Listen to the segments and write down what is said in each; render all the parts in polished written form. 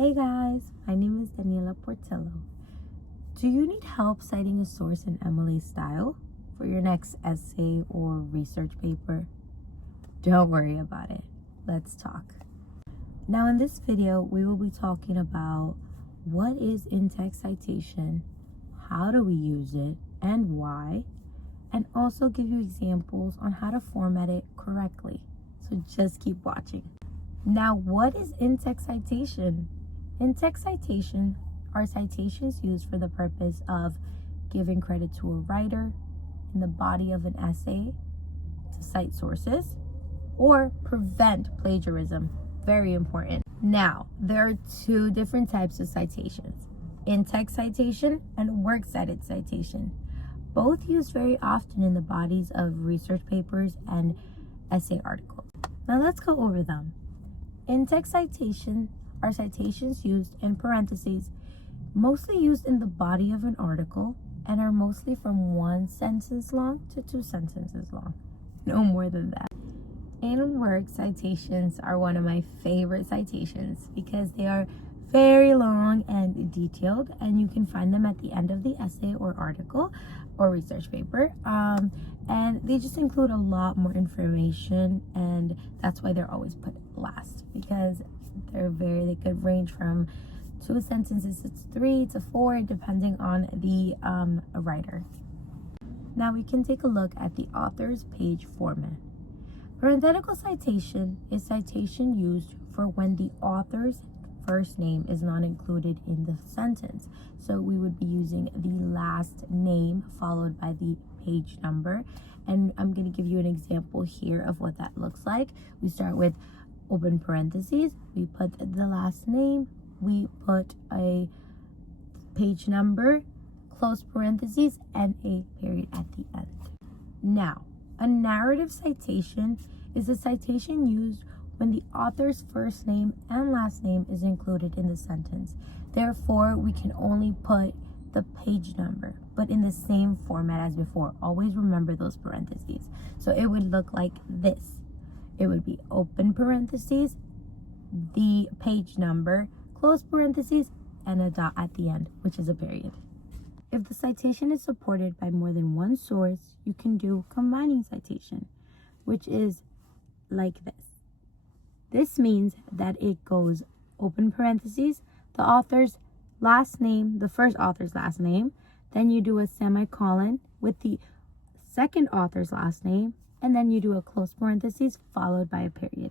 Hey guys, my name is Daniela Portillo. Do you need help citing a source in MLA style for your next essay or research paper? Don't worry about it. Let's talk. Now in this video, we will be talking about what is in-text citation, how do we use it, and why, and also give you examples on how to format it correctly. So just keep watching. Now, what is in-text citation? In-text citation are citations used for the purpose of giving credit to a writer in the body of an essay to cite sources or prevent plagiarism. Very important. Now, there are two different types of citations: in-text citation and works cited citation. Both used very often in the bodies of research papers and essay articles. Now let's go over them. In-text citation are citations used in parentheses, mostly used in the body of an article, and are mostly from 1 sentence long to 2 sentences long. No more than that. In-work citations are one of my favorite citations because they are very long and detailed, and you can find them at the end of the essay or article or research paper. And they just include a lot more information, and that's why they're always put last, because they could range from 2 sentences to 3 to 4 depending on the writer. Now we can take a look at the author's page format. Parenthetical citation is citation used for when the author's first name is not included in the sentence. So we would be using the last name followed by the page number. And I'm going to give you an example here of what that looks like. We start with open parentheses, we put the last name, we put a page number, close parentheses, and a period at the end. Now, a narrative citation is a citation used when the author's first name and last name is included in the sentence. Therefore, we can only put the page number, but in the same format as before. Always remember those parentheses. So it would look like this. It would be open parentheses, the page number, close parentheses, and a dot at the end, which is a period. If the citation is supported by more than one source, you can do combining citation, which is like this. This means that it goes open parentheses, the author's last name, the first author's last name, then you do a semicolon with the second author's last name, and then you do a close parentheses followed by a period.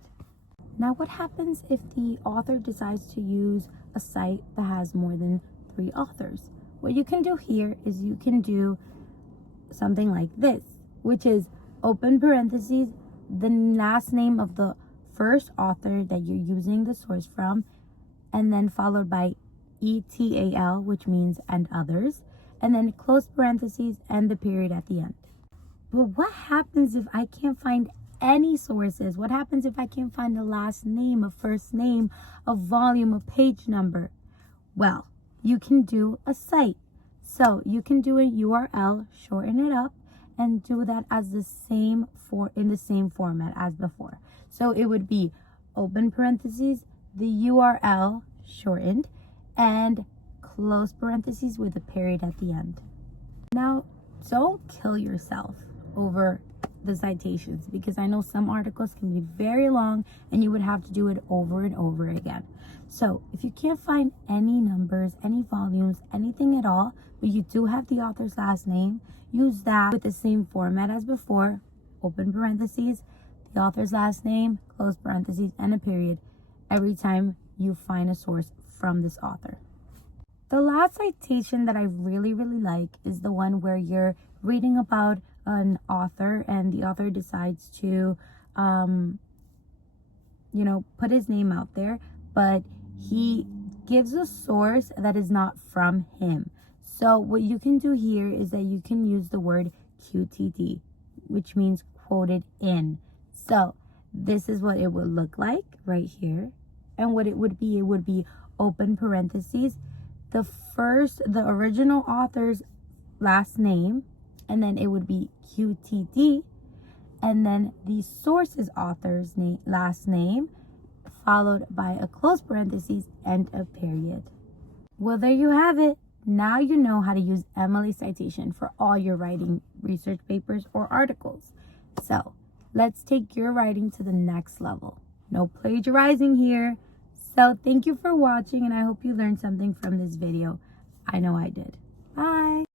Now, what happens if the author decides to use a site that has more than 3 authors? What you can do here is you can do something like this, which is open parentheses, the last name of the first author that you're using the source from, and then followed by ETAL, which means and others, and then close parentheses and the period at the end. But what happens if I can't find any sources? What happens if I can't find the last name, a first name, a volume, a page number? Well, you can do a cite. So you can do a URL, shorten it up, and do that as in the same format as before. So it would be open parentheses, the URL shortened, and close parentheses with a period at the end. Now, don't kill yourself over the citations, because I know some articles can be very long and you would have to do it over and over again. So if you can't find any numbers, any volumes, anything at all, but you do have the author's last name, use that with the same format as before: open parentheses, the author's last name, close parentheses, and a period every time you find a source from this author. The last citation that I really like is the one where you're reading about an author and the author decides to put his name out there, but he gives a source that is not from him. So what you can do here is that you can use the word QTD, which means quoted in. So this is what it would look like right here. And what it would be open parentheses, the original author's last name, and then it would be QTD, and then the source's author's last name, followed by a close parentheses and a period. Well, there you have it. Now you know how to use MLA citation for all your writing research papers or articles. So let's take your writing to the next level. No plagiarizing here. So thank you for watching, and I hope you learned something from this video. I know I did. Bye.